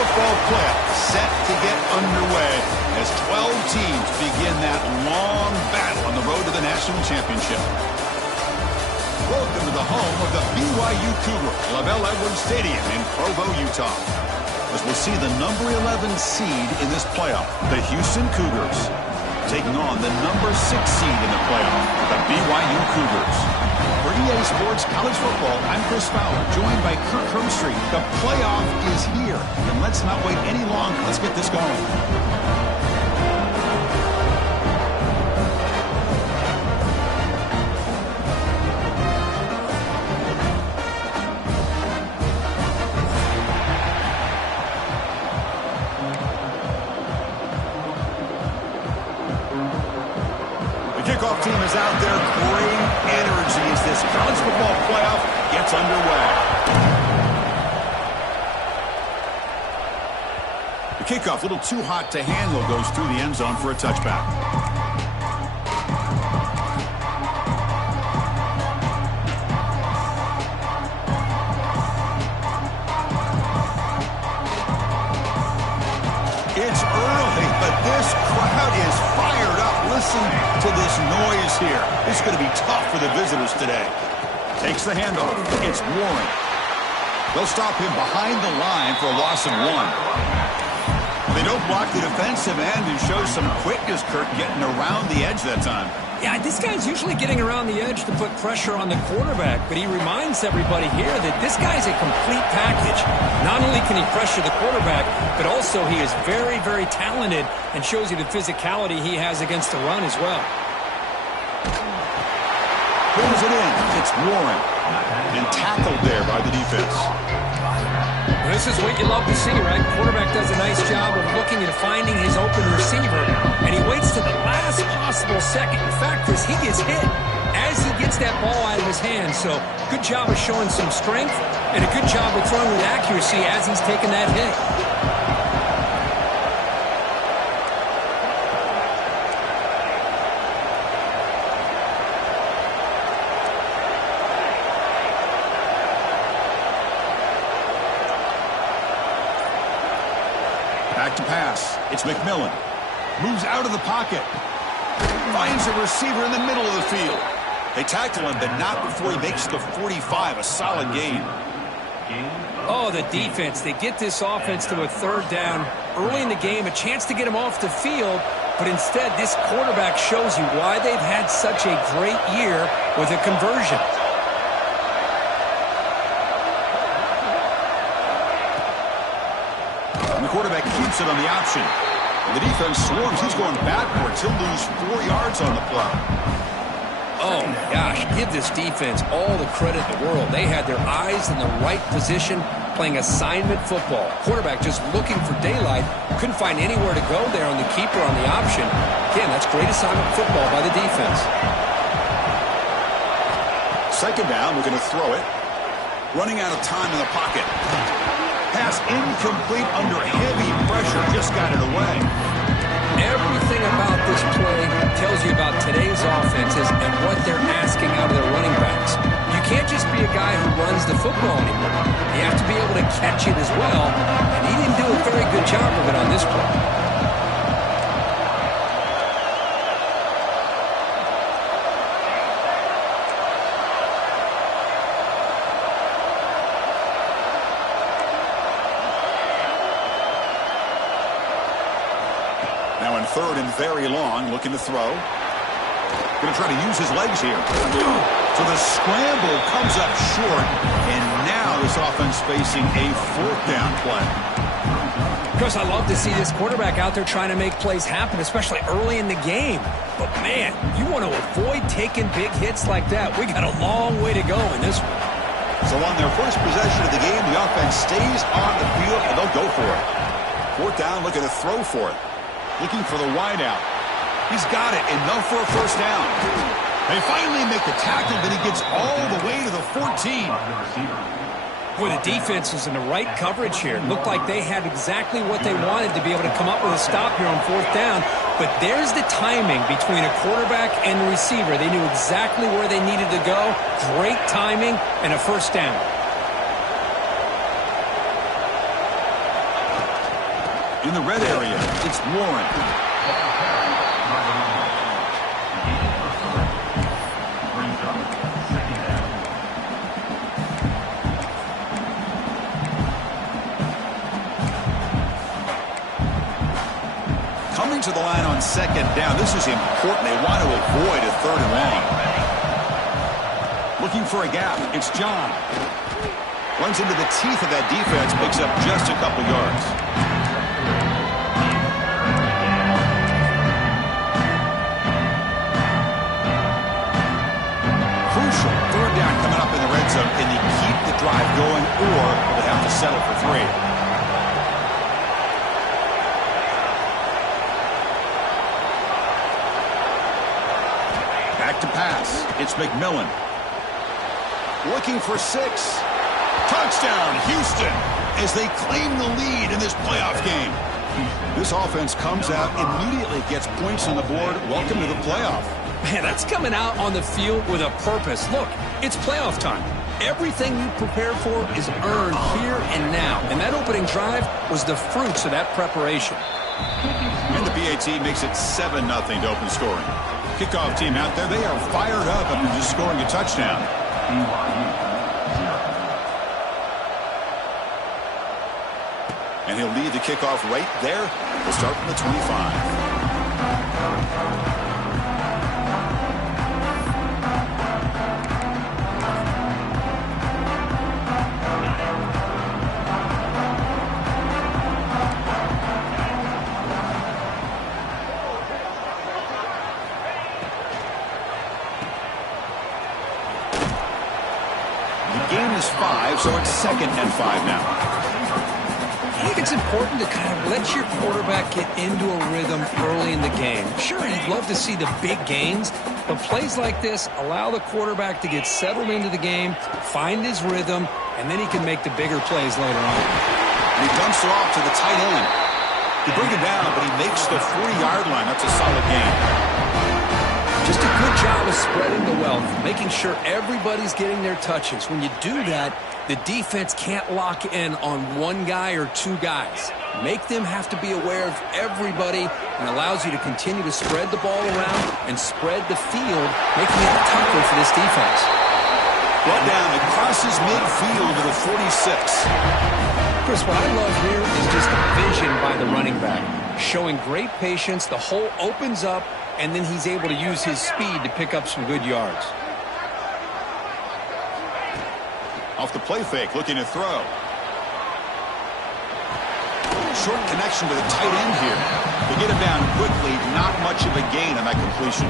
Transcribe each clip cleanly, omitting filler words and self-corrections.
football playoff set to get underway as 12 teams begin that long battle on the road to the national championship. Welcome to the home of the BYU Cougar, Lavelle Edwards Stadium in Provo, Utah. As we'll see the number 11 seed in this playoff, the Houston Cougars, taking on the number 6 seed in the playoff, the BYU Cougars. For EA Sports College Football, I'm Chris Fowler, joined by Kirk Herbstreit. The playoff is here, and let's not wait any longer. Let's get this going. Kickoff team is out there. Great energy as this college football playoff gets underway. The kickoff, a little too hot to handle, goes through the end zone for a touchback. It's early, but this crowd is fired up. Listen to this noise here. It's going to be tough for the visitors today. Takes the handoff. It's Warren. They'll stop him behind the line for a loss of 1. They don't block the defensive end and show some quickness, Kirk, getting around the edge that time. Yeah, this guy's usually getting around the edge to put pressure on the quarterback, but he reminds everybody here that this guy's a complete package. Not only can he pressure the quarterback, but also he is very, very talented and shows you the physicality he has against the run as well. Brings it in. It's Warren. And tackled there by the defense. This is what you love to see, right? Quarterback does a nice job of looking and finding his open receiver, and he waits to the last possible second. In fact, Chris, he gets hit as he gets that ball out of his hand. So good job of showing some strength and a good job of throwing with accuracy as he's taking that hit. Back to pass. It's McMillan. Moves out of the pocket. Finds a receiver in the middle of the field. They tackle him, but not before he makes the 45. A solid gain. Oh, the defense. They get this offense to a third down early in the game. A chance to get him off the field. But instead, this quarterback shows you why they've had such a great year with a conversion. And the quarterback keeps it on the option. And the defense swarms. He's going backwards. He'll lose 4 yards on the play. Oh, my gosh. Give this defense all the credit in the world. They had their eyes in the right position, playing assignment football. Quarterback just looking for daylight. Couldn't find anywhere to go there on the keeper on the option. Again, that's great assignment football by the defense. Second down, we're going to throw it. Running out of time in the pocket. Pass incomplete under heavy pressure. Just got it away. Everything about this play tells you about today's offenses and what they're asking out of their running backs. You can't just be a guy who runs the football anymore. You have to be able to catch it as well, and he didn't do a very good job of it on this play. Now in third and very long, looking to throw. Going to try to use his legs here. So the scramble comes up short, and now this offense facing a fourth down play. Of course, I love to see this quarterback out there trying to make plays happen, especially early in the game. But, man, you want to avoid taking big hits like that. We got a long way to go in this one. So on their first possession of the game, the offense stays on the field, and they'll go for it. Fourth down, looking to throw for it. Looking for the wide out. He's got it. Enough for a first down. They finally make the tackle, but he gets all the way to the 14. Boy, the defense was in the right coverage here. Looked like they had exactly what they wanted to be able to come up with a stop here on fourth down. But there's the timing between a quarterback and the receiver. They knew exactly where they needed to go. Great timing and a first down. In the red area, it's Warren. Coming to the line on second down. This is important. They want to avoid a third and long. Looking for a gap. It's John. Runs into the teeth of that defense. Picks up just a couple yards. Crucial. Third down coming up in the red zone. Can they keep the drive going, or will they have to settle for 3? To pass. It's McMillan. Looking for 6. Touchdown, Houston, as they claim the lead in this playoff game. This offense comes out, immediately gets points on the board. Welcome to the playoff. Man, that's coming out on the field with a purpose. Look, it's playoff time. Everything you prepare for is earned here and now. And that opening drive was the fruits of that preparation. And the BAT makes it 7-0 to open scoring. Kickoff team out there, they are fired up after just scoring a touchdown. And he'll lead the kickoff right there. We'll start from the 25. So it's 2nd and 5 now. I think it's important to kind of let your quarterback get into a rhythm early in the game. Sure, you'd love to see the big gains, but plays like this allow the quarterback to get settled into the game, find his rhythm, and then he can make the bigger plays later on. And he dumps it off to the tight end. He brings it down, but he makes the 40-yard line. That's a solid gain. Just a good job of spreading the wealth, making sure everybody's getting their touches. When you do that, the defense can't lock in on one guy or 2 guys. Make them have to be aware of everybody, and allows you to continue to spread the ball around and spread the field, making it tougher for this defense. Brought down, it crosses midfield to the 46. Chris, what I love here is just the vision by the running back. Showing great patience, the hole opens up, and then he's able to use his speed to pick up some good yards. Off the play fake, looking to throw. Short connection to the tight end here. They get him down quickly, not much of a gain on that completion.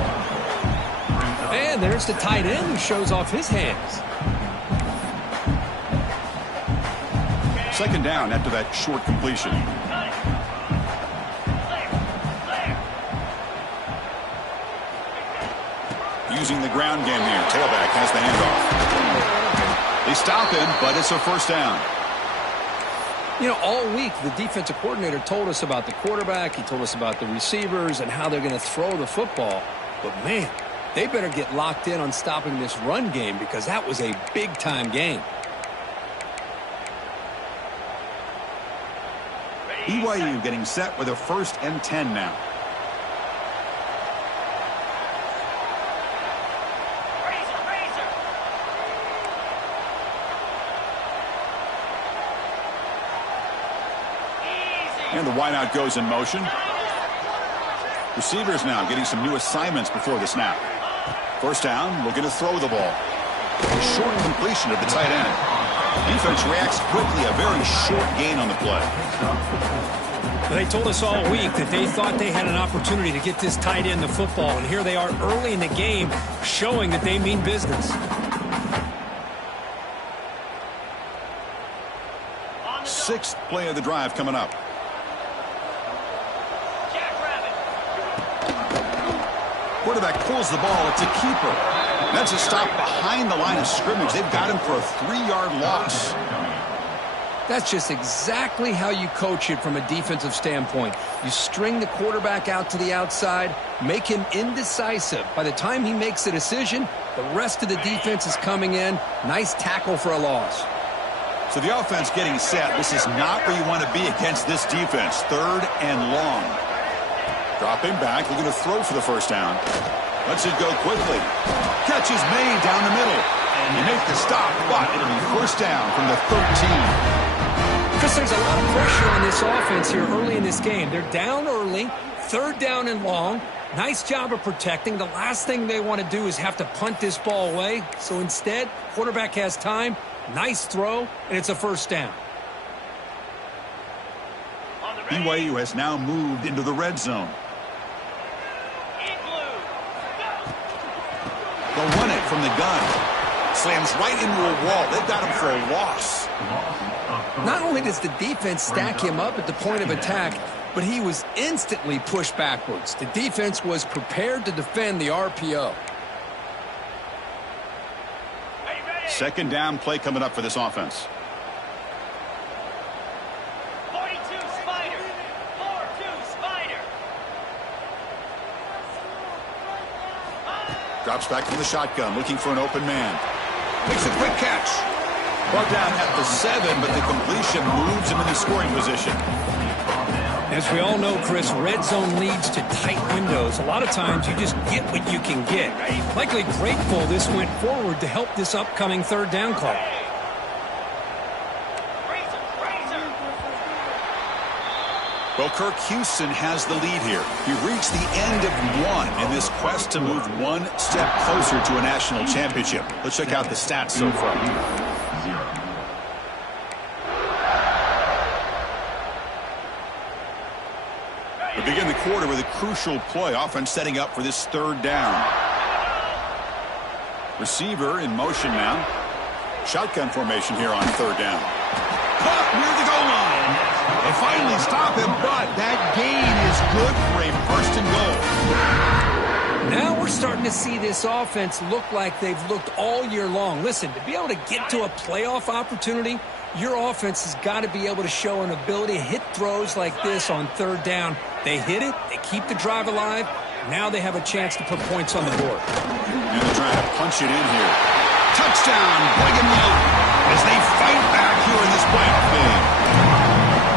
And there's the tight end who shows off his hands. 2nd down after that short completion. Using the ground game here. Tailback has the handoff. They stop him, but it's a 1st down. You know, all week the defensive coordinator told us about the quarterback. He told us about the receivers and how they're going to throw the football. But, man, they better get locked in on stopping this run game, because that was a big-time game. BYU getting set with a 1st and 10 now. And the wideout goes in motion. Receivers now getting some new assignments before the snap. 1st down, looking to throw the ball. A short completion of the tight end. Defense reacts quickly, a very short gain on the play. They told us all week that they thought they had an opportunity to get this tight end the football, and here they are early in the game showing that they mean business. 6th play of the drive coming up. Quarterback pulls the ball. It's a keeper. That's a stop behind the line of scrimmage. They've got him for a 3-yard loss. That's just exactly how you coach it from a defensive standpoint. You string the quarterback out to the outside, make him indecisive. By the time he makes the decision, the rest of the defense is coming in. Nice tackle for a loss. So the offense getting set. This is not where you want to be against this defense. 3rd and long. Dropping back, looking to throw for the first down. Lets it go quickly. Catch is made down the middle. And you make the stop, but it'll be first down from the 13. Chris, there's a lot of pressure on this offense here early in this game. They're down early, 3rd down and long. Nice job of protecting. The last thing they want to do is have to punt this ball away. So instead, quarterback has time. Nice throw, and it's a first down. BYU has now moved into the red zone. They'll run it from the gun. Slams right into a wall. They've got him for a loss. Not only does the defense stack him up at the point of attack, but he was instantly pushed backwards. The defense was prepared to defend the RPO. 2nd down play coming up for this offense. 42 Spider. 4-2 Spider. Drops back from the shotgun, looking for an open man. Makes a quick catch. Brought down at the 7, but the completion moves him into scoring position. As we all know, Chris, red zone leads to tight windows. A lot of times you just get what you can get. Likely grateful this went forward to help this upcoming 3rd down call. Well, Kirk Houston has the lead here. He reached the end of 1 in this quest to move 1 step closer to a national championship. Let's check out the stats so far. We begin the quarter with a crucial play. Offense setting up for this 3rd down. Receiver in motion now. Shotgun formation here on 3rd down. Caught near the goal line. They finally stop him, but that gain is good for a 1st and goal. Now we're starting to see this offense look like they've looked all year long. Listen, to be able to get to a playoff opportunity, your offense has got to be able to show an ability to hit throws like this on 3rd down. They hit it, they keep the drive alive. Now they have a chance to put points on the board. And they're trying to punch it in here. Touchdown, Brigham Young, as they fight back here in this playoff game.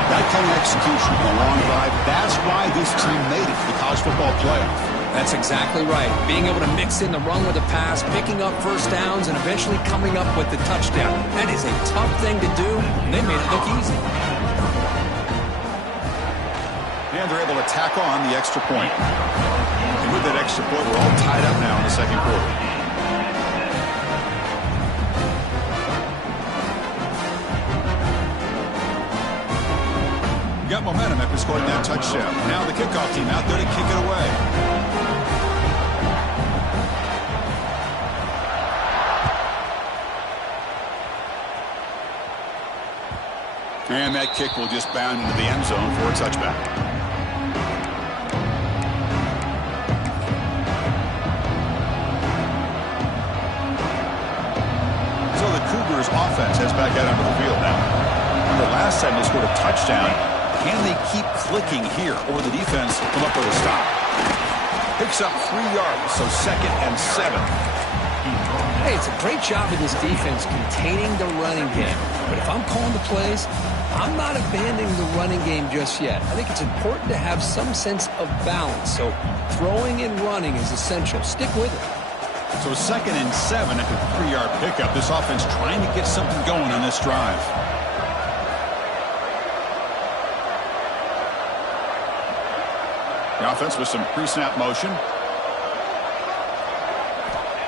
That kind of execution on a long drive, that's why this team made it to the college football playoff. That's exactly right. Being able to mix in the run with the pass, picking up first downs, and eventually coming up with the touchdown. That is a tough thing to do, and they made it look easy. And they're able to tack on the extra point. And with that extra point, we're all tied up now in the 2nd quarter. Got momentum after scoring that touchdown. Now the kickoff team out there to kick it away. And that kick will just bound into the end zone for a touchback. So the Cougars offense heads back out onto the field now. Remember last time they scored a touchdown. Can they keep clicking here, or will the defense come up with a stop? Picks up 3 yards, so 2nd and 7. Hey, it's a great job of this defense containing the running game. But if I'm calling the plays, I'm not abandoning the running game just yet. I think it's important to have some sense of balance. So throwing and running is essential. Stick with it. So 2nd and 7 after the 3-yard pickup. This offense trying to get something going on this drive. The offense with some pre-snap motion.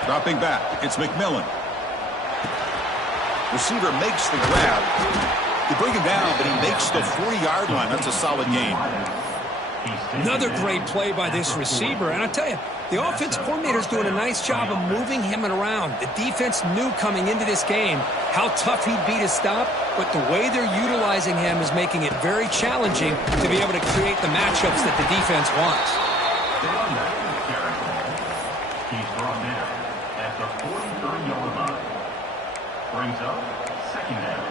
Dropping back, it's McMillan. Receiver makes the grab. They bring him down, but he makes the 40-yard line. That's a solid gain. Another great play by this receiver. And I tell you, the offense coordinator's doing a nice job of moving him around. The defense knew coming into this game how tough he'd be to stop, but the way they're utilizing him is making it very challenging to be able to create the matchups that the defense wants. He's brought down at the 43-yard line. Brings up 2nd down.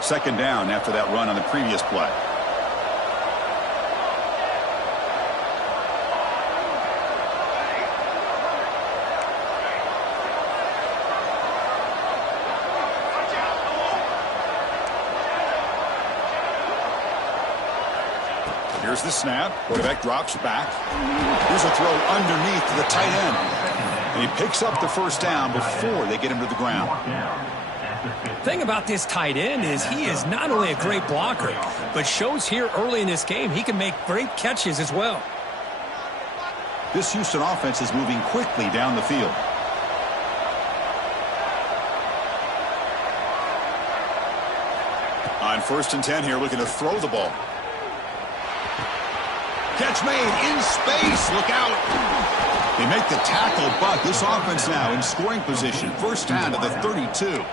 2nd down after that run on the previous play. Here's the snap. Quarterback drops back. Here's a throw underneath to the tight end. And he picks up the first down before they get him to the ground. Thing about this tight end is he is not only a great blocker, but shows here early in this game he can make great catches as well. This Houston offense is moving quickly down the field. On 1st and 10 here, looking to throw the ball. Catch made in space. Look out. They make the tackle, but this offense now in scoring position. First down to the 32.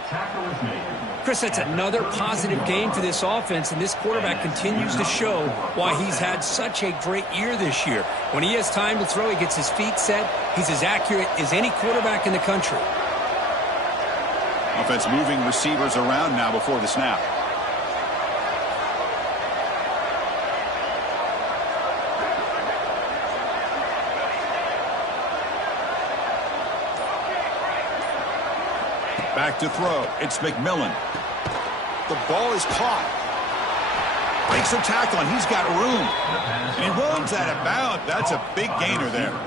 Chris, that's another positive game for this offense, and this quarterback continues to show why he's had such a great year this year. When he has time to throw, he gets his feet set. He's as accurate as any quarterback in the country. Offense moving receivers around now before the snap. Back to throw. It's McMillan. The ball is caught. Breaks a tackle, and he's got room. And he runs that about. That's a big gainer there.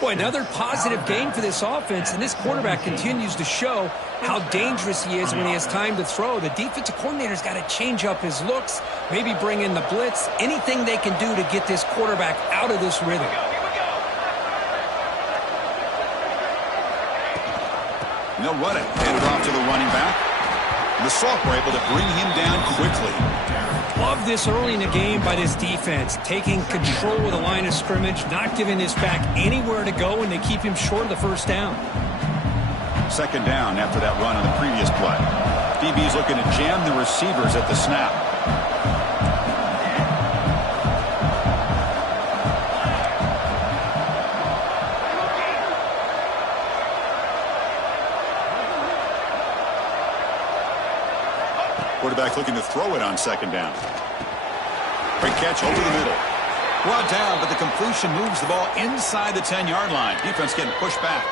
Boy, another positive game for this offense, and this quarterback continues to show how dangerous he is when he has time to throw. The defensive coordinator's got to change up his looks, maybe bring in the blitz, anything they can do to get this quarterback out of this rhythm. And they'll run it. Handed off to the running back. And the Sophomore able to bring him down quickly. Love this early in the game by this defense, taking control of the line of scrimmage, not giving this back anywhere to go, and they keep him short of the first down. Second down after that run on the previous play. DB's looking to jam the receivers at the snap. Quarterback looking to throw it on second down. Great catch over the middle. Brought down, but the completion moves the ball inside the 10-yard line. Defense getting pushed back.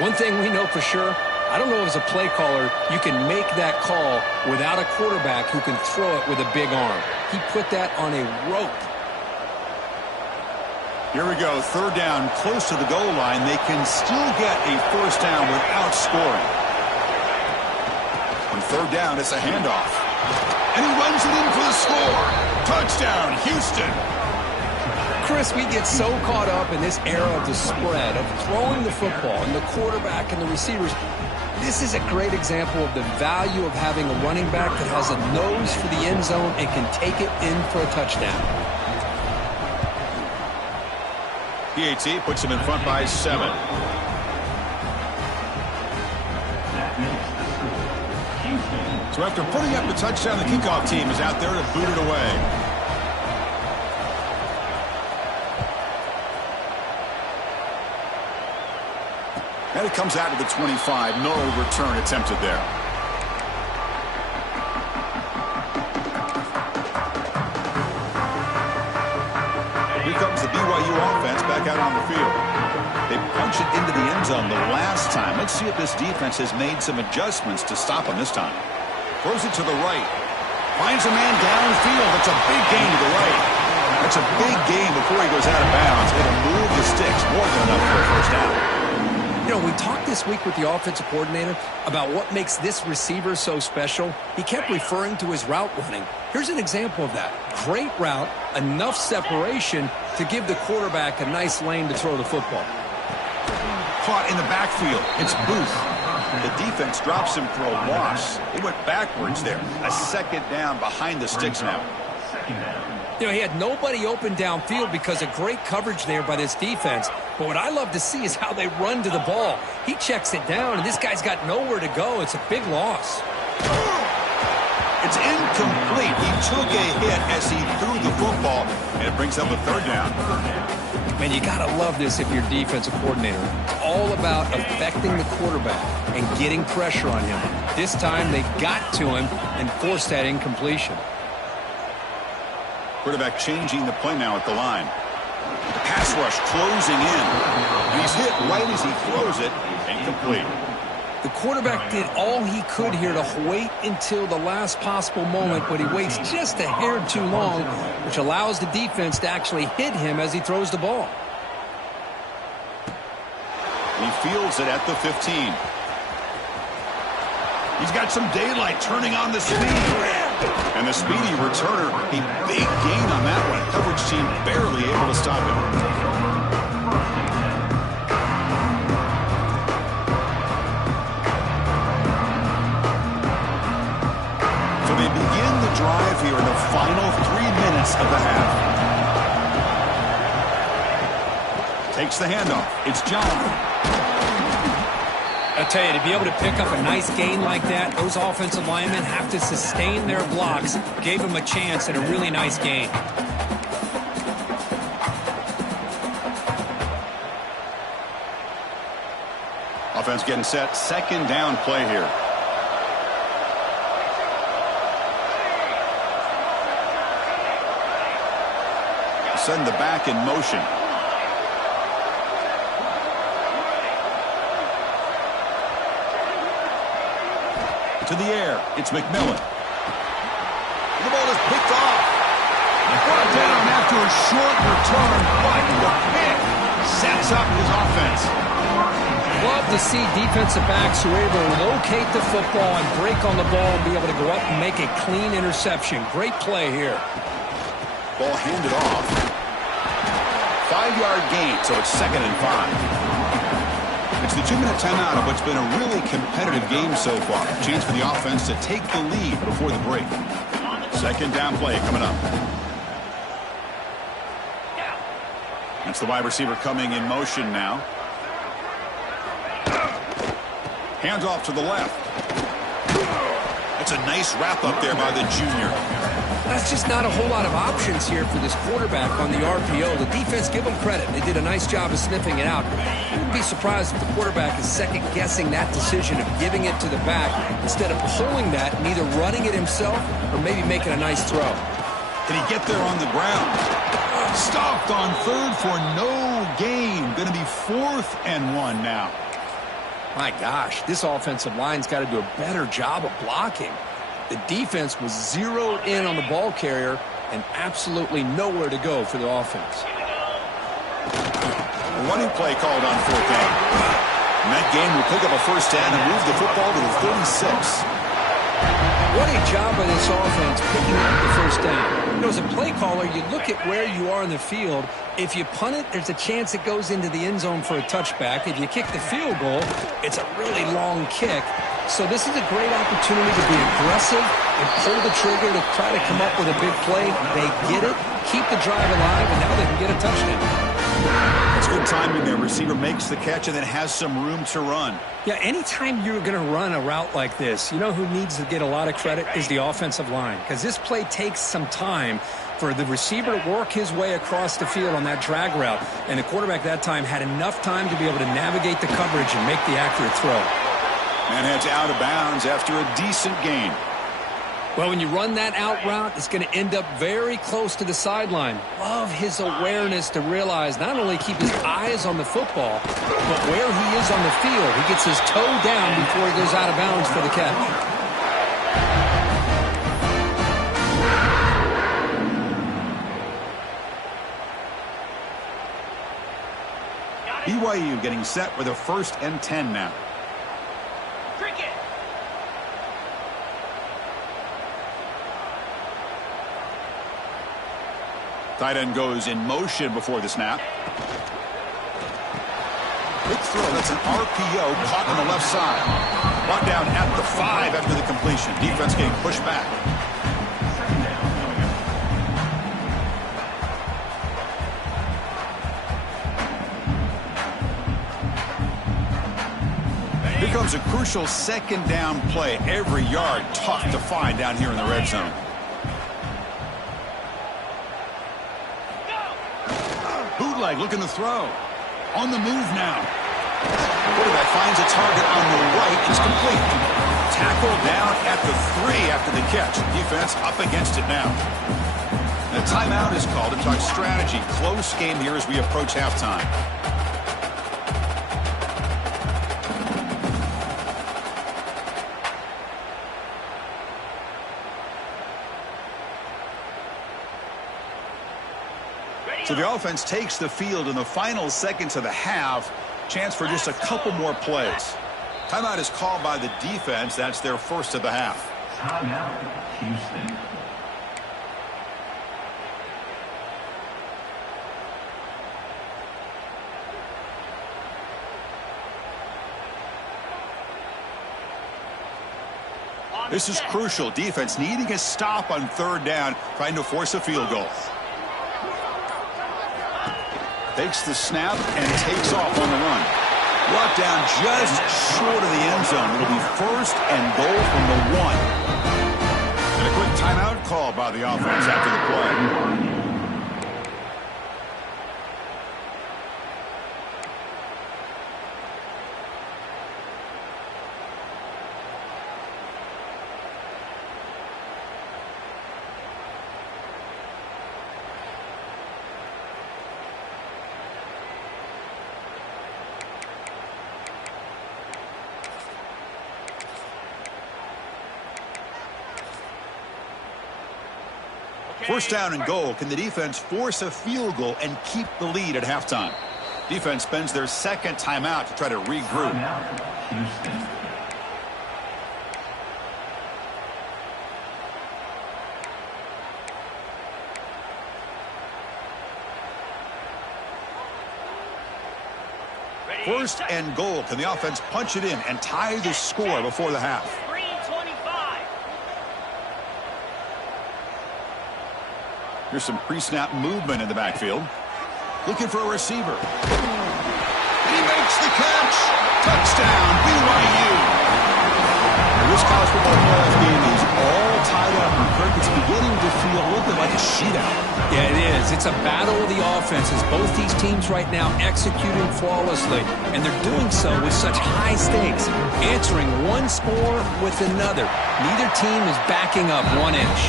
One thing we know for sure, I don't know as a play caller, you can make that call without a quarterback who can throw it with a big arm. He put that on a rope. Here we go, third down, close to the goal line. They can still get a first down without scoring. On third down, it's a handoff. And he runs it in for the score. Touchdown, Houston. Chris, we get so caught up in this era of the spread, of throwing the football, and the quarterback and the receivers. This is a great example of the value of having a running back that has a nose for the end zone and can take it in for a touchdown. PAT puts him in front by 7. So after putting up the touchdown, the kickoff team is out there to boot it away. And it comes out to the 25. No return attempted there. Here comes the BYU offense back out on the field. They punch it into the end zone the last time. Let's see if this defense has made some adjustments to stop them this time. Throws it to the right. Finds a man downfield. That's a big gain to the right. That's a big gain before he goes out of bounds. It'll move the sticks more than enough for a first down. You know, we talked this week with the offensive coordinator about what makes this receiver so special. He kept referring to his route running. Here's an example of that. Great route, enough separation to give the quarterback a nice lane to throw the football. Caught in the backfield. It's Booth. The defense drops him for a loss. He went backwards there. A second down behind the sticks now. You know, he had nobody open downfield because of great coverage there by this defense. But what I love to see is how they run to the ball. He checks it down, and this guy's got nowhere to go. It's a big loss. It's incomplete. He took a hit as he threw the football, and it brings up a third down. Man, you got to love this if you're defensive coordinator. It's all about affecting the quarterback and getting pressure on him. This time they got to him and forced that incompletion. Quarterback changing the play now at the line. The pass rush closing in. He's hit right as he throws it. Incomplete. The quarterback did all he could here to wait until the last possible moment, but he waits just a hair too long, which allows the defense to actually hit him as he throws the ball. He fields it at the 15. He's got some daylight turning on the speed. And the speedy returner, a big gain on that one. Coverage team barely able to stop him. So they begin the drive here in the final 3 minutes of the half. Takes the handoff. It's John. I tell you, to be able to pick up a nice gain like that, those offensive linemen have to sustain their blocks. Gave him a chance at a really nice gain. Offense getting set. Second down play here. Send the back in motion. To the air. It's McMillan. The ball is picked off. Brought down after a short return, but the pick sets up his offense. Love to see defensive backs who are able to locate the football and break on the ball and be able to go up and make a clean interception. Great play here. Ball handed off. 5-yard gain, so it's 2nd and 5. It's the 2-minute timeout of what's been a really competitive game so far. Chance for the offense to take the lead before the break. Second down play coming up. That's the wide receiver coming in motion now. Hands off to the left. That's a nice wrap up there by the junior. That's just not a whole lot of options here for this quarterback on the RPO. The defense, give them credit. They did a nice job of sniffing it out. I wouldn't be surprised if the quarterback is second-guessing that decision of giving it to the back instead of pulling that and either running it himself or maybe making a nice throw. Did he get there on the ground? Stopped on third for no gain. Going to be 4th and 1 now. My gosh, this offensive line's got to do a better job of blocking. The defense was zeroed in on the ball carrier and absolutely nowhere to go for the offense. A running play called on 4th down. And that game will pick up a first down and move the football to the 36. What a job by this offense picking up the first down. You know, as a play caller, you look at where you are in the field. If you punt it, there's a chance it goes into the end zone for a touchback. If you kick the field goal, it's a really long kick. So this is a great opportunity to be aggressive and pull the trigger to try to come up with a big play. They get it, keep the drive alive, and now they can get a touchdown. That's good timing there. Receiver makes the catch and then has some room to run. Yeah, anytime you're going to run a route like this, you know who needs to get a lot of credit is the offensive line, because this play takes some time for the receiver to work his way across the field on that drag route, and the quarterback that time had enough time to be able to navigate the coverage and make the accurate throw. And heads out of bounds after a decent gain. Well, when you run that out route, it's going to end up very close to the sideline. Love his awareness to realize not only keep his eyes on the football, but where he is on the field. He gets his toe down before he goes out of bounds for the catch. BYU getting set with a 1st and 10 now. Tight end goes in motion before the snap. Quick throw. That's an RPO caught on the left side. Brought down at the 5 after the completion. Defense getting pushed back. Here comes a crucial 2nd down play. Every yard tough to find down here in the red zone. Bootleg looking to throw. On the move now. Quarterback finds a target on the right. It's complete. Tackle down at the 3 after the catch. Defense up against it now. And a timeout is called to talk strategy. Close game here as we approach halftime. So the offense takes the field in the final seconds of the half. Chance for just a couple more plays. Timeout is called by the defense. That's their first of the half. Timeout, Houston. This is crucial. Defense needing a stop on third down, trying to force a field goal. Takes the snap and takes off on the run. Brought down just short of the end zone. It'll be first and goal from the 1. And a quick timeout call by the offense after the play. First down and goal. Can the defense force a field goal and keep the lead at halftime? Defense spends their second timeout to try to regroup. Houston. First and goal. Can the offense punch it in and tie the score before the half? Here's some pre-snap movement in the backfield. Looking for a receiver. And he makes the catch. Touchdown, BYU. This college football playoff game is all tied up. And Kirk, it's beginning to feel a little bit like a shootout. Yeah, it is. It's a battle of the offenses. Both these teams right now executing flawlessly. And they're doing so with such high stakes. Answering one score with another. Neither team is backing up 1 inch.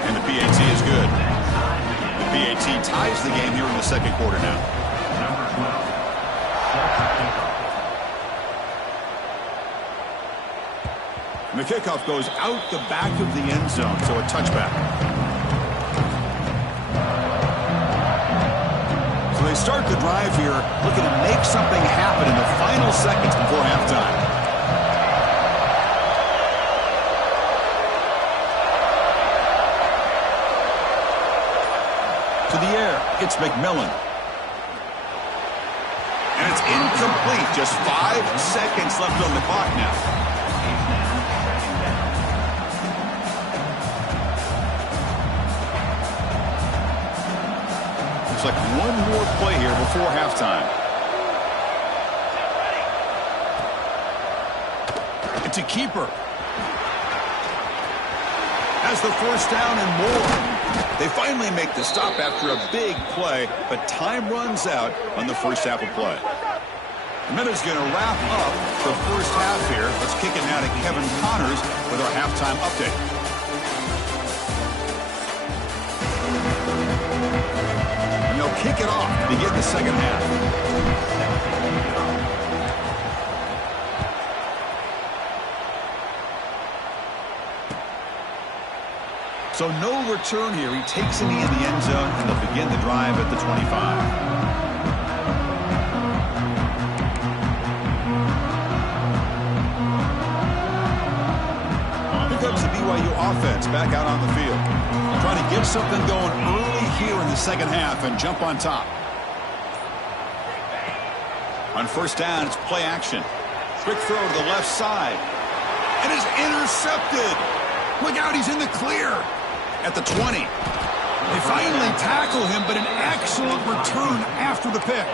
And the PAT is good. The PAT ties the game here in the second quarter now. Number 12. And the kickoff goes out the back of the end zone, so a touchback. So they start the drive here, looking to make something happen in the final seconds before halftime. To the air, it's McMillan. And it's incomplete. Just 5 seconds left on the clock now. Looks like one more play here before halftime. It's a keeper. Has the first down and more. They finally make the stop after a big play, but time runs out on the first half of play. The minute's going to wrap up the first half here. Let's kick it now to Kevin Connors with our halftime update. And they'll kick it off to begin the second half. So no return here. He takes a knee in the end zone, and they'll begin the drive at the 25. Here comes the BYU offense back out on the field. Trying to get something going early here in the second half and jump on top. On first down, it's play action. Quick throw to the left side. And it's intercepted. Look out, he's in the clear. At the 20. They finally tackle him, but an excellent return after the pick.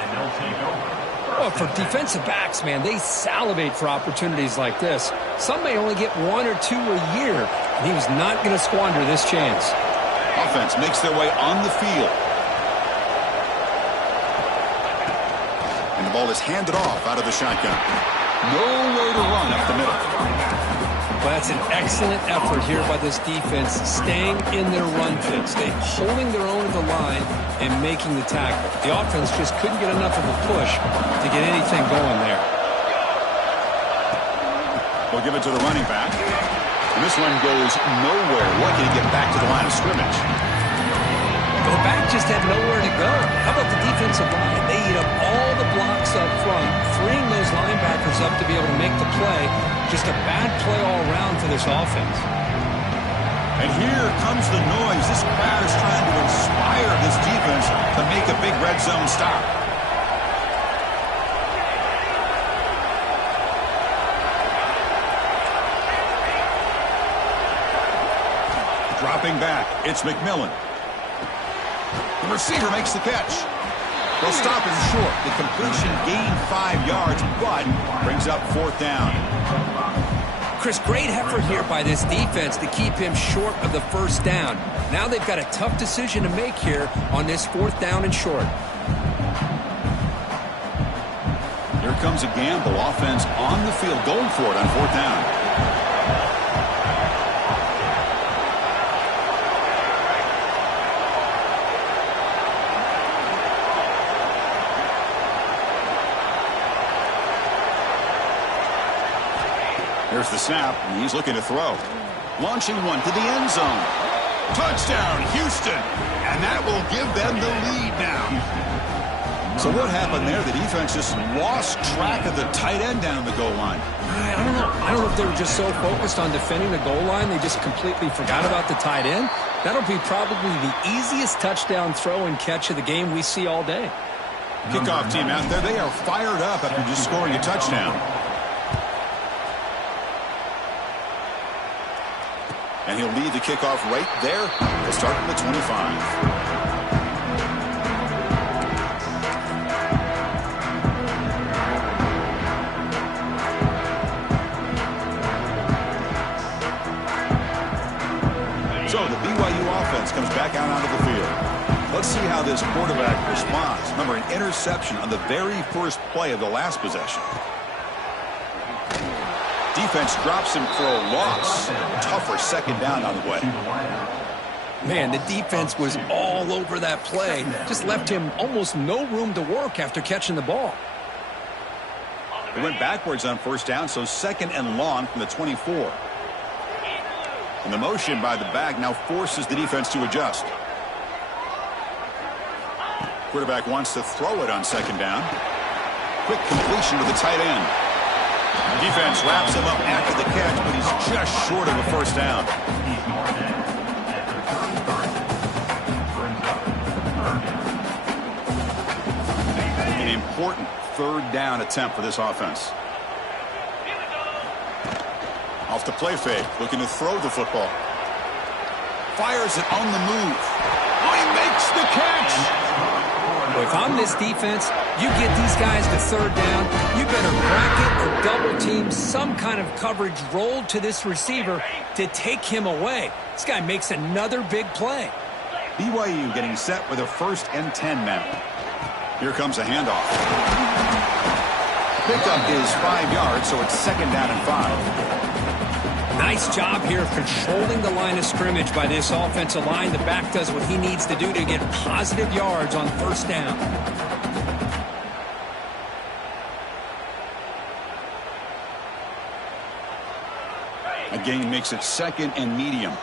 Well, for defensive backs, man, they salivate for opportunities like this. Some may only get 1 or 2 a year, and he was not going to squander this chance. Offense makes their way on the field. And the ball is handed off out of the shotgun. Nowhere to run up the middle. Well, that's an excellent effort here by this defense, staying in their run fix, holding their own at the line and making the tackle. The offense just couldn't get enough of a push to get anything going there. They'll give it to the running back. And this one goes nowhere. Lucky to get back to the line of scrimmage. The back just had nowhere to go. How about the defensive line? They eat up all the blocks up front, freeing those linebackers up to be able to make the play. Just a bad play all around for this offense. And here comes the noise. This crowd is trying to inspire this defense to make a big red zone stop. Dropping back, it's McMillan. The receiver makes the catch. They'll stop him short. The completion gained 5 yards, but brings up 4th down. Chris, great effort here by this defense to keep him short of the 1st down. Now they've got a tough decision to make here on this 4th down and short. Here comes a gamble. Offense on the field, going for it on 4th down. Here's the snap, and he's looking to throw. Launching one to the end zone. Touchdown, Houston! And that will give them the lead now. So what happened there? The defense just lost track of the tight end down the goal line. I don't know if they were just so focused on defending the goal line, they just completely forgot about the tight end. That'll be probably the easiest touchdown throw and catch of the game we see all day. Kickoff team out there, they are fired up after just scoring a touchdown. And he'll lead the kickoff right there. They'll start from the 25. So the BYU offense comes back out onto the field. Let's see how this quarterback responds. Remember, an interception on the very first play of the last possession. Defense drops him for a loss. Tougher 2nd down on the way. Man, the defense was all over that play. Just left him almost no room to work after catching the ball. They went backwards on 1st down, so 2nd and long from the 24. And the motion by the back now forces the defense to adjust. Quarterback wants to throw it on 2nd down. Quick completion to the tight end. Defense wraps him up after the catch, but he's just short of a 1st down. An important 3rd down attempt for this offense. Off the play fake, looking to throw the football. Fires it on the move. Oh, he makes the catch! If I'm this defense, you get these guys to 3rd down, you better bracket or double team some kind of coverage rolled to this receiver to take him away. This guy makes another big play. BYU getting set with a 1st and 10 now. Here comes a handoff. Pickup is 5 yards, so it's 2nd down and 5. Nice job here of controlling the line of scrimmage by this offensive line. The back does what he needs to do to get positive yards on 1st down. A gain makes it 2nd and medium.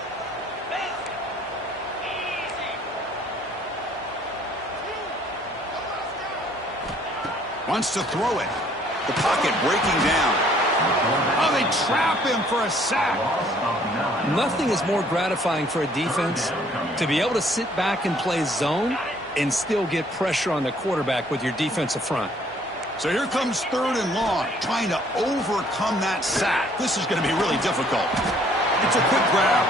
Wants to throw it. The pocket breaking down. Oh, they trap him for a sack. Nothing is more gratifying for a defense to be able to sit back and play zone and still get pressure on the quarterback with your defensive front. So here comes 3rd and long, trying to overcome that sack. This is going to be really difficult. It's a quick grab,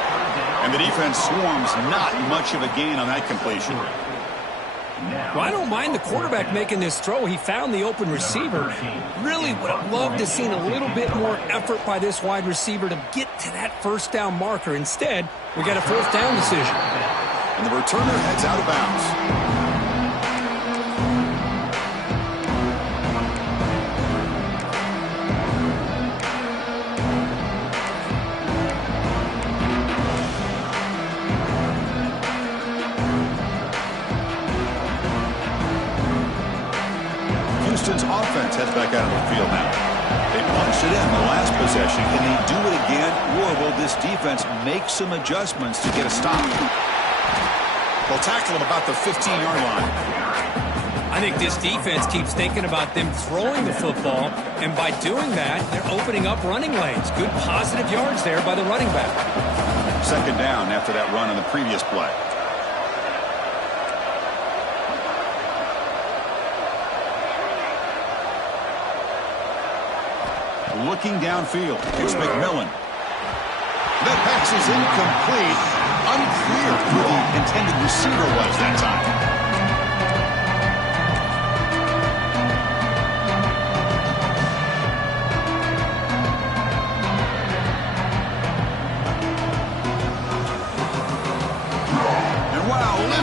and the defense swarms. Not much of a gain on that completion. Well, I don't mind the quarterback making this throw. He found the open receiver. Really would have loved to have seen a little bit more effort by this wide receiver to get to that 1st down marker. Instead, we got a 4th down decision. And the returner heads out of bounds. Houston's offense heads back out on the field now. They punched it in the last possession. Can they do it again, or will this defense make some adjustments to get a stop? They'll tackle him about the 15-yard line. I think this defense keeps thinking about them throwing the football, and by doing that, they're opening up running lanes. Good positive yards there by the running back. Second down after that run on the previous play. Looking downfield, it's McMillan. That pass is incomplete. Unclear who the intended receiver was that time.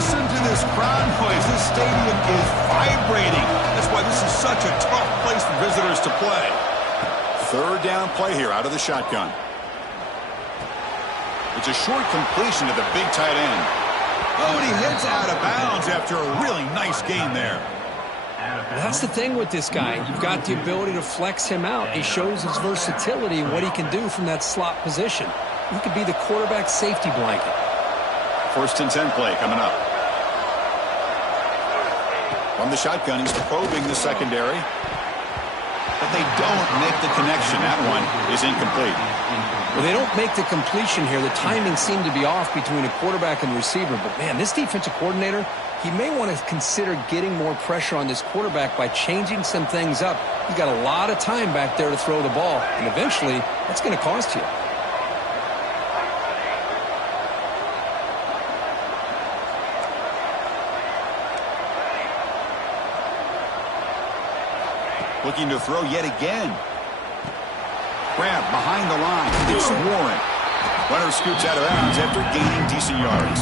Listen to this crowd noise. This stadium is vibrating. That's why this is such a tough place for visitors to play. Third down play here out of the shotgun. It's a short completion to the big tight end. Oh, and he heads out of bounds after a really nice gain there. That's the thing with this guy. You've got the ability to flex him out. He shows his versatility and what he can do from that slot position. He could be the quarterback safety blanket. First and 10 play coming up. From the shotgun, he's probing the secondary. But they don't make the connection. That one is incomplete. Well, they don't make the completion here. The timing seemed to be off between a quarterback and receiver. But, man, this defensive coordinator, he may want to consider getting more pressure on this quarterback by changing some things up. He's got a lot of time back there to throw the ball. And eventually, that's going to cost you. Looking to throw yet again. Grab behind the line. It's Warren. Runner scoots out of bounds after gaining decent yards.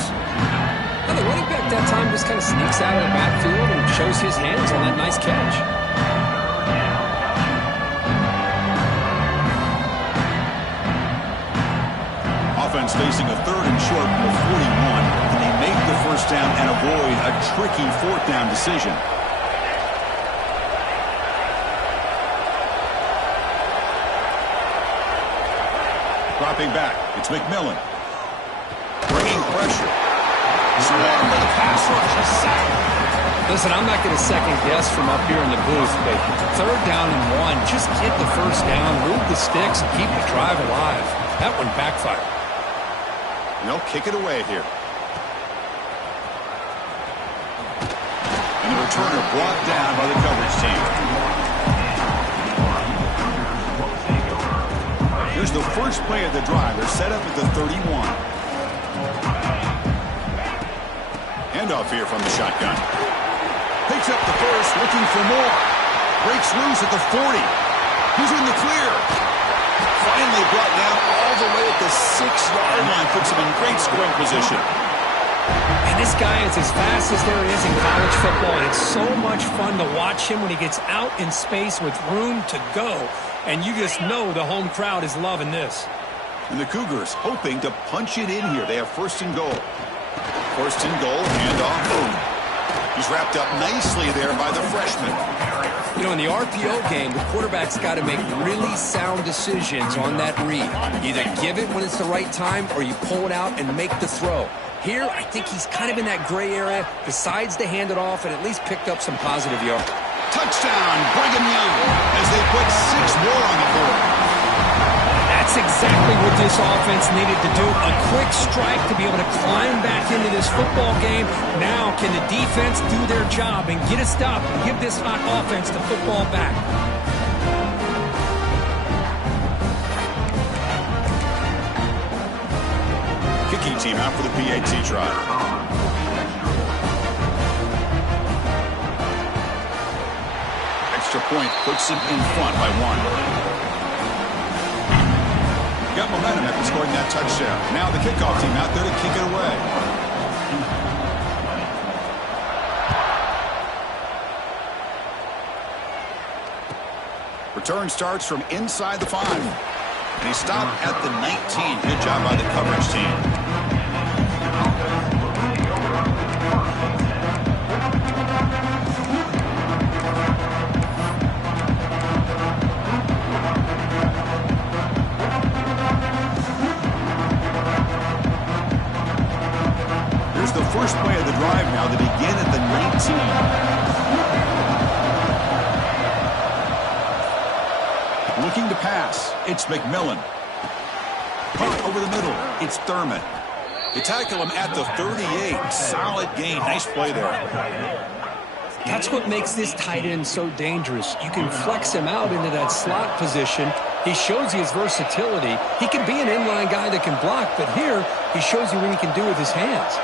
Well, the running back that time just kind of sneaks out of the backfield and shows his hands on that nice catch. Offense facing a third and short from the 41. Can they make the first down and avoid a tricky fourth down decision? Dropping back, it's McMillan. Bringing pressure. Swarmed by the pass rush. Listen, I'm not going to second guess from up here in the booth, but third down and one, just get the first down, move the sticks, and keep the drive alive. That one backfired. And they'll kick it away here. And the returner brought down by the coverage team. Here's the first play of the drive. They're set up at the 31. Handoff here from the shotgun. Picks up the first, looking for more. Breaks loose at the 40. He's in the clear. Finally brought down all the way at the 6-yard line. Puts him in great scoring position. And this guy is as fast as there is in college football. And it's so much fun to watch him when he gets out in space with room to go. And you just know the home crowd is loving this. And the Cougars hoping to punch it in here. They have first and goal. First and goal, handoff, boom. He's wrapped up nicely there by the freshman. You know, in the RPO game, the quarterback's got to make really sound decisions on that read. Either give it when it's the right time or you pull it out and make the throw. Here, I think he's kind of in that gray area, decides to hand it off and at least picked up some positive yards. Touchdown, Brigham Young, as they put 6 more on the board. That's exactly what this offense needed to do. A quick strike to be able to climb back into this football game. Now, can the defense do their job and get a stop and give this hot offense the football back? Kicking team out for the PAT try. Extra point puts him in front by 1. Got momentum after scoring that touchdown. Now the kickoff team out there to kick it away. Return starts from inside the 5. And he stopped at the 19. Good job by the coverage team. first play of the drive now to begin at the 19. Looking to pass. It's McMillan. Punt over the middle. It's Thurman. They tackle him at the 38. Solid gain. Nice play there. That's what makes this tight end so dangerous. You can flex him out into that slot position. He shows you his versatility. He can be an inline guy that can block, but here he shows you what he can do with his hands.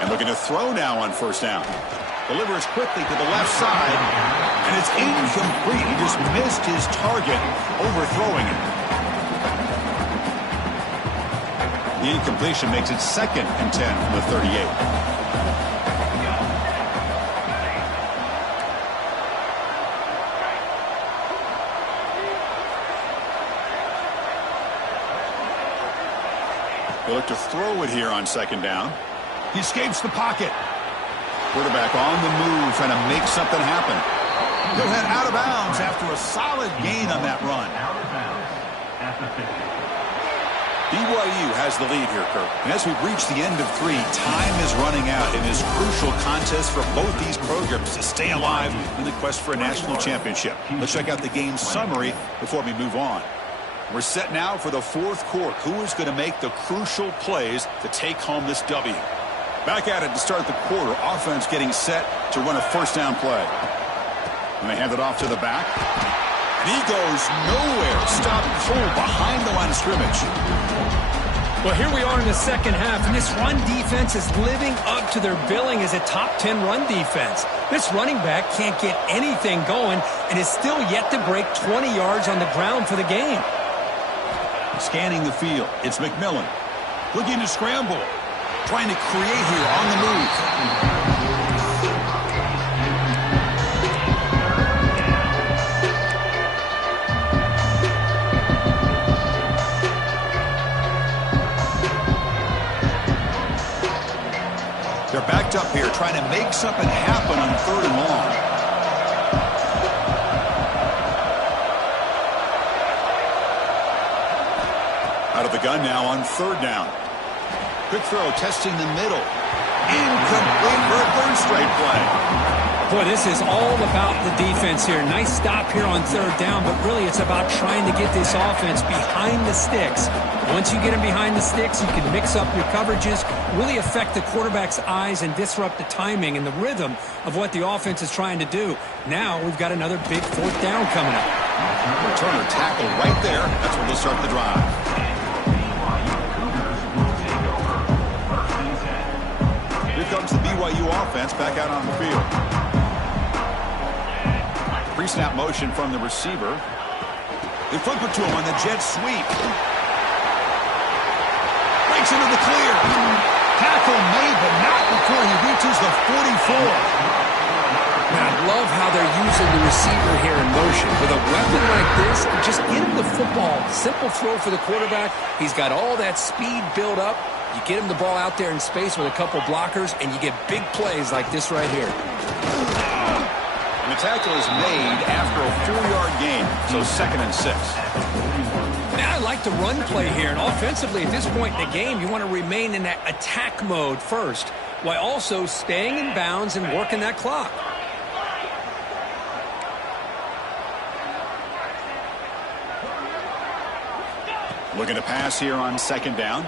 And looking to throw now on first down. Delivers quickly to the left side, and it's incomplete. He just missed his target, overthrowing it. The incompletion makes it 2nd and 10 from the 38. They look to throw it here on 2nd down. He escapes the pocket. Quarterback on the move, trying to make something happen. He'll head out of bounds after a solid gain on that run. Out of bounds at the 50. BYU has the lead here, Kirk. And as we reach the end of 3, time is running out in this crucial contest for both these programs to stay alive in the quest for a national championship. Let's check out the game summary before we move on. We're set now for the 4th quarter. Who is going to make the crucial plays to take home this W? Back at it to start the quarter. Offense getting set to run a first down play. And they hand it off to the back. And he goes nowhere. Stop cold behind the line of scrimmage. Well, here we are in the second half, and this run defense is living up to their billing as a top 10 run defense. This running back can't get anything going and is still yet to break 20 yards on the ground for the game. Scanning the field. It's McMillan. Looking to scramble. Trying to create here on the move. They're backed up here trying to make something happen on 3rd and long. Out of the gun now on 3rd down. Quick throw, testing the middle. Incomplete for a 3rd straight play. Boy, this is all about the defense here. Nice stop here on 3rd down, but really it's about trying to get this offense behind the sticks. Once you get them behind the sticks, you can mix up your coverages, really affect the quarterback's eyes and disrupt the timing and the rhythm of what the offense is trying to do. Now we've got another big 4th down coming up. Returner tackle right there. That's where they'll start the drive. Here comes the BYU offense back out on the field. Pre-snap motion from the receiver. They flip it to him on the jet sweep. Breaks into the clear. Tackle made, but not before he reaches the 44. I love how they're using the receiver here in motion. With a weapon like this, just get him the football. Simple throw for the quarterback. He's got all that speed built up. You get him the ball out there in space with a couple blockers, and you get big plays like this right here. And the tackle is made after a 4-yard gain, so 2nd and 6. Now I like the run play here, and offensively at this point in the game, you want to remain in that attack mode first, while also staying in bounds and working that clock. Looking to pass here on 2nd down.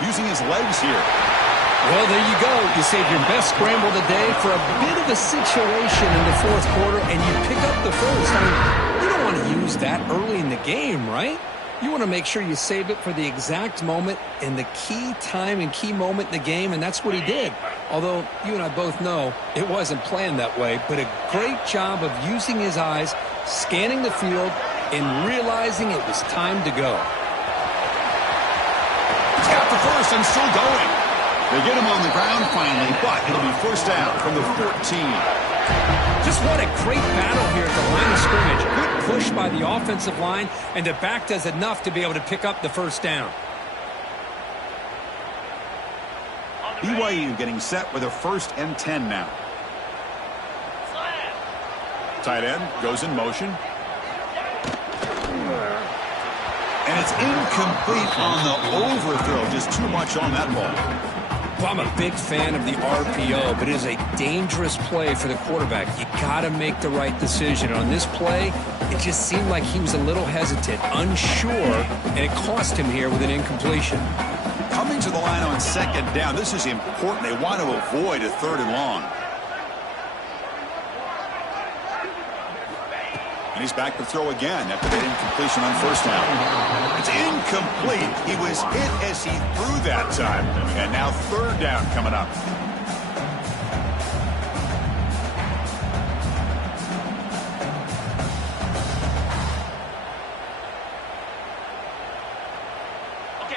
Using his legs here. Well, there you go. You save your best scramble today for a bit of a situation in the 4th quarter, and you pick up the first. I mean, you don't want to use that early in the game, right? You want to make sure you save it for the exact moment and the key time and key moment in the game, and that's what he did. Although you and I both know it wasn't planned that way, but a great job of using his eyes, scanning the field, and realizing it was time to go. He's got the first and still going. They get him on the ground finally, but it'll be first down from the 14. Just what a great battle here at the line of scrimmage. Good push by the offensive line, and the back does enough to be able to pick up the first down. BYU getting set with a 1st and 10 now. Tight end goes in motion. And it's incomplete on the overthrow. Just too much on that ball. Well, I'm a big fan of the RPO, but it is a dangerous play for the quarterback. You got to make the right decision. On this play, it just seemed like he was a little hesitant, unsure, and it cost him here with an incompletion. Coming to the line on 2nd down, this is important. They want to avoid a 3rd and long. And he's back to throw again after that incompletion on 1st down. It's incomplete. He was hit as he threw that time. And now 3rd down coming up.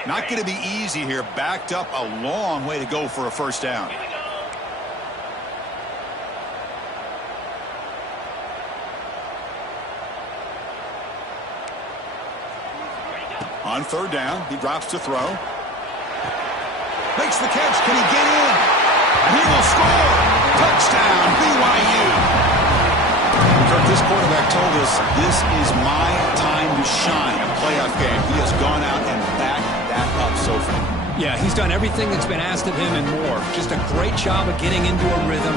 Not going to be easy here. Backed up a long way to go for a 1st down. On 3rd down, he drops to throw. Makes the catch. Can he get in? And he will score. Touchdown, BYU. Kirk, this quarterback told us this is my time to shine. A playoff game. He has gone out and backed that up so far. Yeah, he's done everything that's been asked of him and more. Just a great job of getting into a rhythm.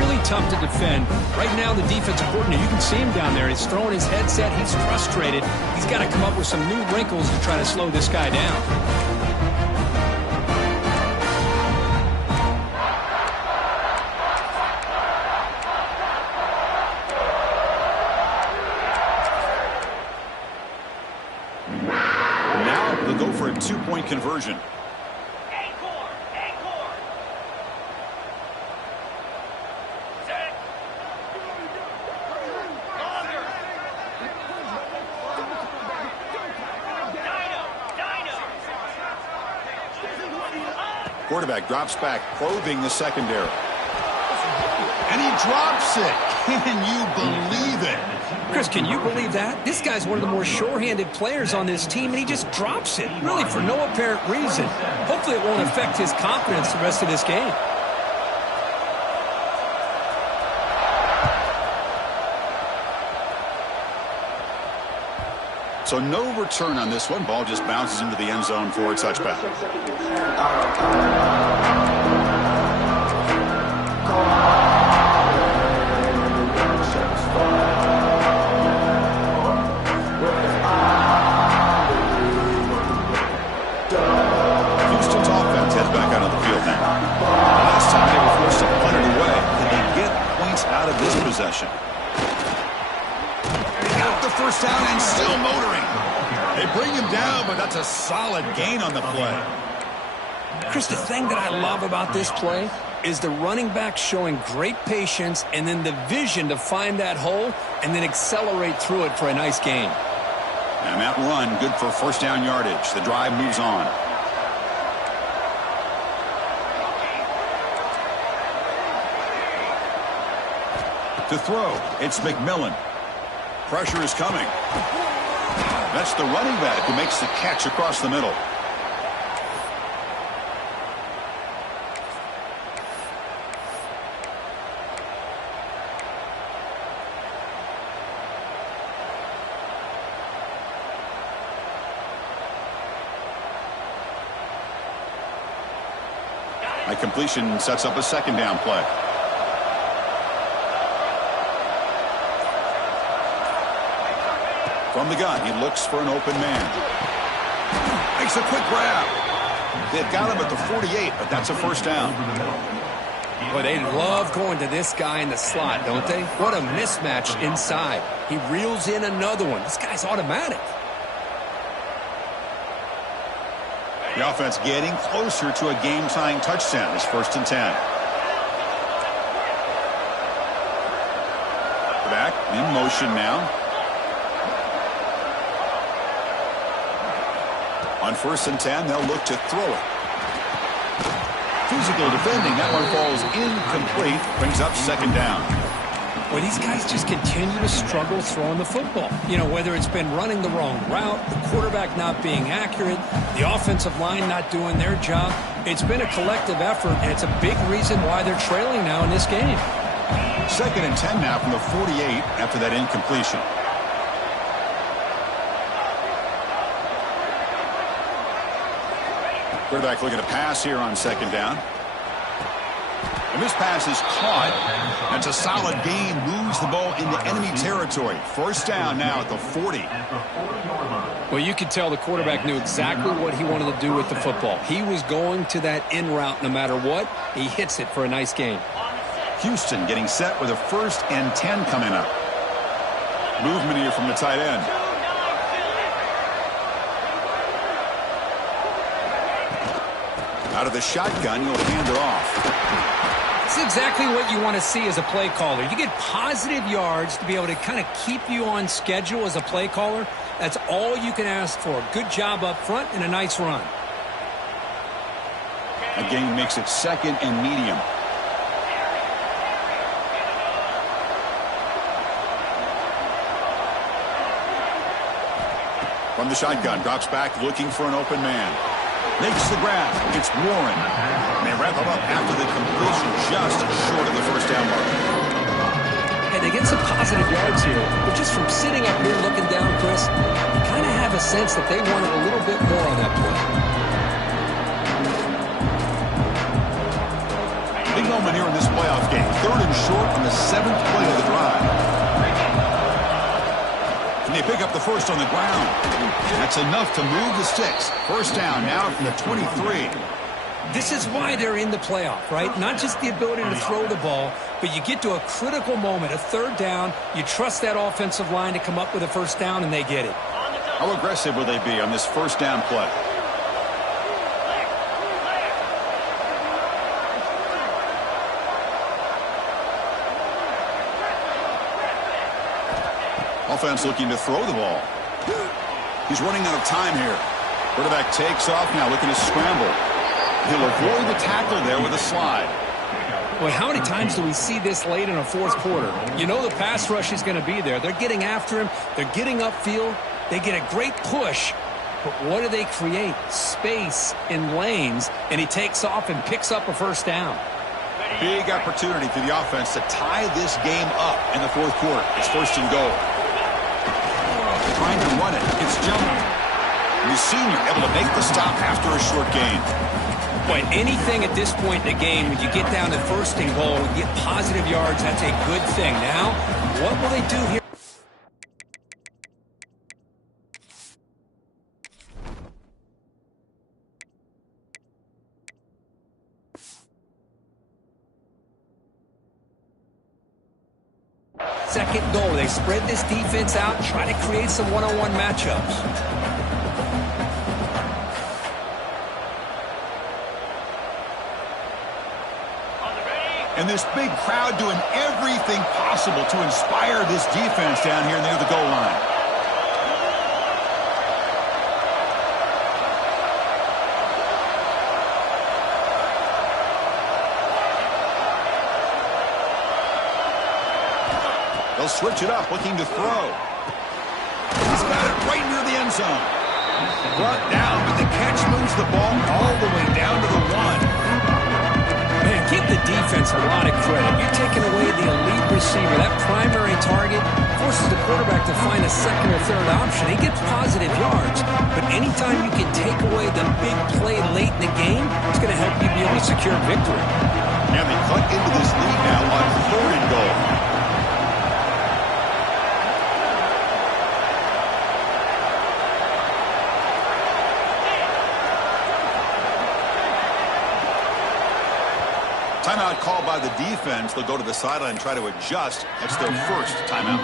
Really tough to defend. Right now, the defensive coordinator, you can see him down there. He's throwing his headset. He's frustrated. He's got to come up with some new wrinkles to try to slow this guy down. Now they'll go for a 2-point conversion. Quarterback drops back, probing the secondary. And he drops it. Can you believe it? Chris, can you believe that? This guy's one of the more sure-handed players on this team, and he just drops it, really for no apparent reason. Hopefully it won't affect his confidence the rest of this game. So no return on this one. Ball just bounces into the end zone for a touchback. Houston's offense heads back out on the field now. Last time they were forced to punt it away. Can they get points out of this possession? The 1st down and still motoring. They bring him down, but that's a solid gain on the play. Chris, the thing that I love about this play is the running back showing great patience and then the vision to find that hole and then accelerate through it for a nice gain. And that run, good for 1st down yardage. The drive moves on. To throw, it's McMillan. Pressure is coming. That's the running back who makes the catch across the middle. A completion sets up a 2nd down play. From the gun, he looks for an open man. Makes a quick grab. They've got him at the 48, but that's a 1st down. Boy, they love going to this guy in the slot, don't they? What a mismatch inside. He reels in another one. This guy's automatic. The offense getting closer to a game-tying touchdown. It's 1st and 10. Back in motion now. On 1st and 10, they'll look to throw it. Physical defending. That one falls incomplete. Brings up 2nd down. Well, these guys just continue to struggle throwing the football. You know, whether it's been running the wrong route, the quarterback not being accurate, the offensive line not doing their job. It's been a collective effort, and it's a big reason why they're trailing now in this game. 2nd and 10 now from the 48 after that incompletion. Quarterback looking to pass here on 2nd down. And this pass is caught. That's a solid gain. Moves the ball into enemy territory. 1st down now at the 40. Well, you could tell the quarterback knew exactly what he wanted to do with the football. He was going to that in route no matter what. He hits it for a nice gain. Houston getting set with a 1st and 10 coming up. Movement here from the tight end. Out of the shotgun, you'll hand it off. It's exactly what you want to see as a play caller. You get positive yards to be able to kind of keep you on schedule as a play caller. That's all you can ask for. Good job up front and a nice run. A gain makes it 2nd and medium. From the shotgun, drops back looking for an open man. Makes the grab. It's Warren. And they wrap him up after the completion just short of the 1st down mark. And they get some positive yards here, but just from sitting up here looking down, Chris, you kind of have a sense that they wanted a little bit more on that play. Big moment here in this playoff game. 3rd and short on the 7th play of the drive. And they pick up the 1st on the ground. That's enough to move the sticks. 1st down now from the 23. This is why they're in the playoff, right? Not just the ability to throw the ball, but you get to a critical moment, a 3rd down. You trust that offensive line to come up with a 1st down, and they get it. How aggressive will they be on this 1st down play? Offense looking to throw the ball. He's running out of time here. Quarterback takes off now, looking to scramble. He'll avoid the tackle there with a slide. Boy, how many times do we see this late in a 4th quarter? You know the pass rush is going to be there. They're getting after him. They're getting upfield. They get a great push. But what do they create? Space in lanes, and he takes off and picks up a 1st down. Big opportunity for the offense to tie this game up in the 4th quarter. It's 1st and goal. Trying to run it. It's John. The senior able to make the stop after a short gain. But anything at this point in the game, when you get down to 1st and goal, you get positive yards, that's a good thing. Now, what will they do here? Second goal. They spread this defense out, try to create some one-on-one matchups. And this big crowd doing everything possible to inspire this defense down here near the goal line. They'll switch it up, looking to throw. He's got it right near the end zone. Brought down, but the catch moves the ball all the way down to the 1. Man, give the defense a lot of credit. You're taking away the elite receiver. That primary target forces the quarterback to find a 2nd or 3rd option. He gets positive yards, but anytime you can take away the big play late in the game, it's going to help you be able to secure victory. And they cut into this lead now on 3rd and goal. Timeout called by the defense. They'll go to the sideline and try to adjust. That's their 1st timeout.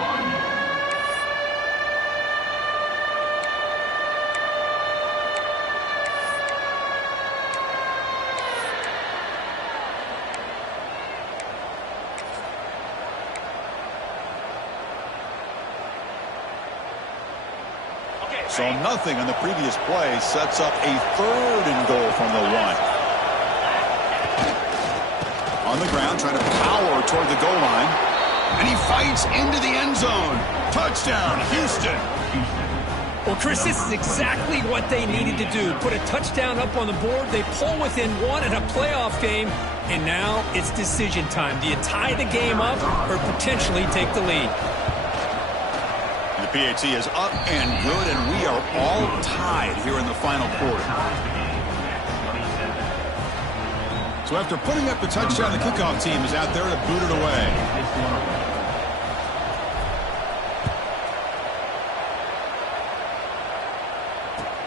So nothing on the previous play sets up a 3rd and goal from the 1. On the ground, trying to power toward the goal line. And he fights into the end zone. Touchdown, Houston. Well, Chris, this is exactly what they needed to do. Put a touchdown up on the board. They pull within one in a playoff game. And now it's decision time. Do you tie the game up or potentially take the lead? The PAT is up and good, and we are all tied here in the final quarter. So after putting up the touchdown, the kickoff team is out there to boot it away.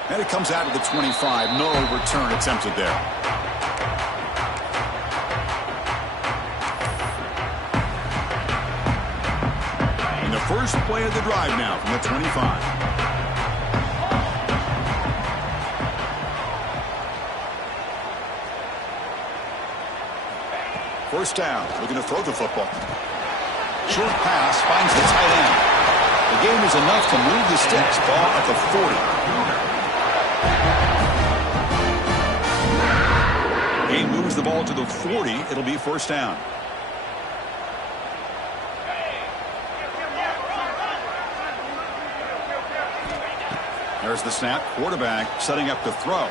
And it comes out of the 25. No return attempted there. And the first play of the drive now from the 25. First down, looking to throw the football. Short pass finds the tight end. The game is enough to move the sticks. Ball at the 40. Game moves the ball to the 40. It'll be first down. There's the snap. Quarterback setting up to throw.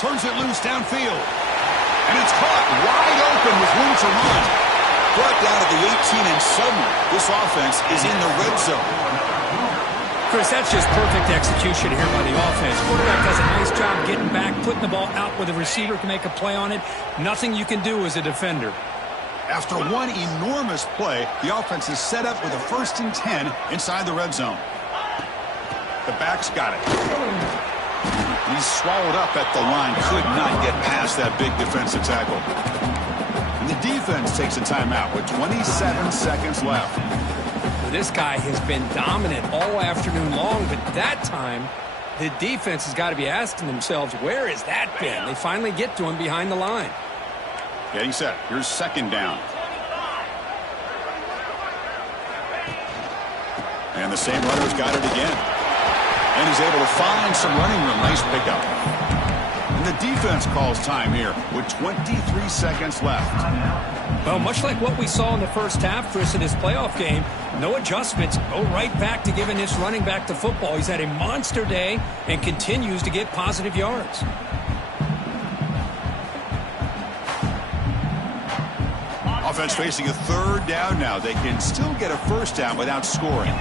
Turns it loose downfield. And it's caught wide open with room to run. Brought down at the 18, and suddenly this offense is in the red zone. Chris, that's just perfect execution here by the offense. Quarterback does a nice job getting back, putting the ball out where the receiver can make a play on it. Nothing you can do as a defender. After one enormous play, the offense is set up with a 1st and 10 inside the red zone. The back's got it. He's swallowed up at the line. Could not get past that big defensive tackle. And the defense takes a timeout with 27 seconds left. This guy has been dominant all afternoon long, but that time, the defense has got to be asking themselves, where has that been? They finally get to him behind the line. Getting set. Here's second down. And the same runner's got it again. And he's able to find some running room. Nice pickup. And the defense calls time here with 23 seconds left. Well, much like what we saw in the first half, Chris, in this playoff game, no adjustments. Go right back to giving this running back the football. He's had a monster day and continues to get positive yards. Offense facing a third down now. They can still get a first down without scoring.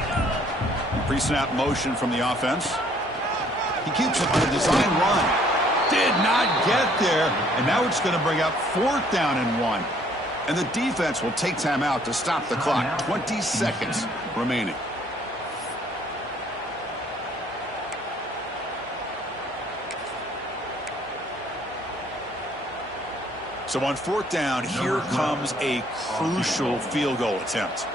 Pre-snap motion from the offense. He keeps it on a design run. Did not get there. And now it's going to bring up 4th down and 1. And the defense will take time out to stop the clock. 20 seconds remaining. So on 4th down, here comes a crucial field goal attempt.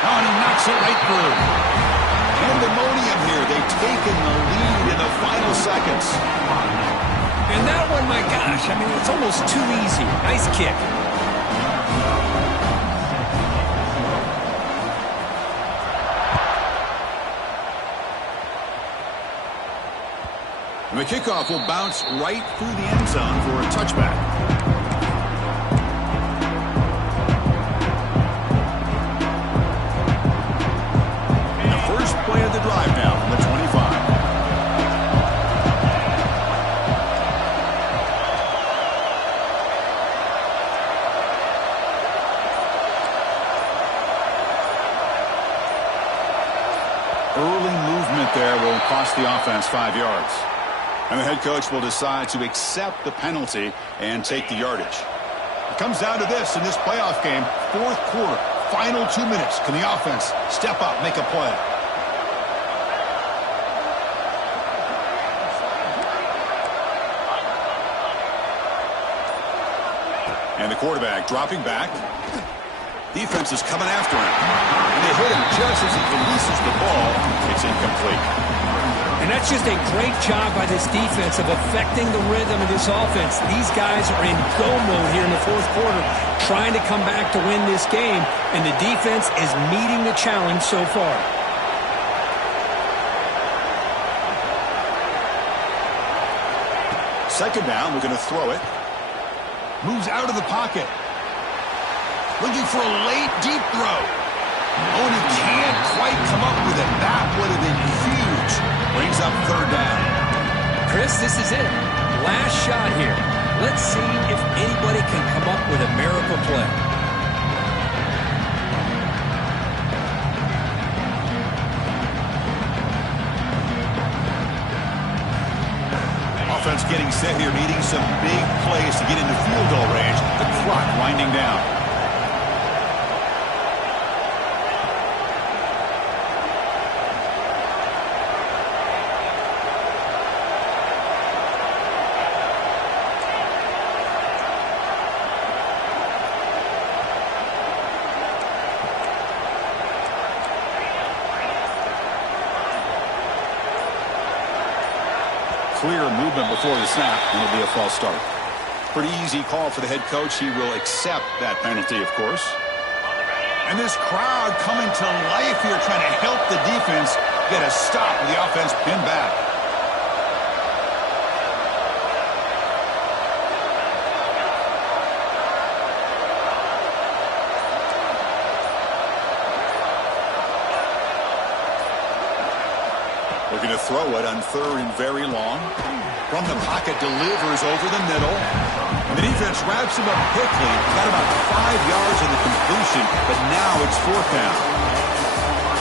Oh, and he knocks it right through. Pandemonium here. They've taken the lead in the final seconds. And that one, my gosh, I mean, it's almost too easy. Nice kick. And the kickoff will bounce right through the end zone for a touchback. And the first play of the drive now from the 25. Early movement there will cost the offense 5 yards. And the head coach will decide to accept the penalty and take the yardage. It comes down to this in this playoff game. 4th quarter, final 2 minutes. Can the offense step up, make a play? And the quarterback dropping back. Defense is coming after him. And they hit him just as he releases the ball. It's incomplete. And that's just a great job by this defense of affecting the rhythm of this offense. These guys are in go mode here in the 4th quarter, trying to come back to win this game, and the defense is meeting the challenge so far. Second down, we're going to throw it. Moves out of the pocket. Looking for a late, deep throw. Oh, and he can't quite come up with it. That would have been huge. Brings up third down. Chris, this is it. Last shot here. Let's see if anybody can come up with a miracle play. Offense getting set here, needing some big plays to get into field goal range. The clock winding down. Clear movement before the snap, and it'll be a false start. Pretty easy call for the head coach. He will accept that penalty, of course. And this crowd coming to life here, trying to help the defense get a stop with the offense pinned back. Looking to throw it on third and very long. From the pocket, delivers over the middle. And the defense wraps him up quickly. Got about 5 yards of the completion, but now it's fourth down.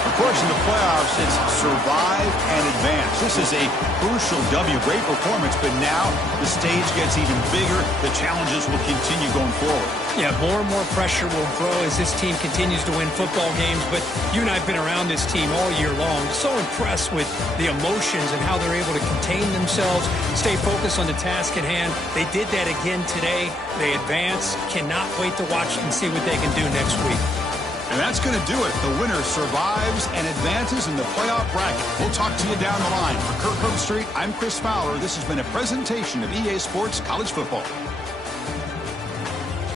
Of course, in the playoffs, it's survive and advance. This is a crucial W. Great performance, but now the stage gets even bigger. The challenges will continue going forward. Yeah, more and more pressure will grow as this team continues to win football games. But you and I have been around this team all year long. So impressed with the emotions and how they're able to contain themselves, stay focused on the task at hand. They did that again today. They advance. Cannot wait to watch and see what they can do next week. And that's going to do it. The winner survives and advances in the playoff bracket. We'll talk to you down the line. For Kirk Herbstreit, I'm Chris Fowler. This has been a presentation of EA Sports College Football.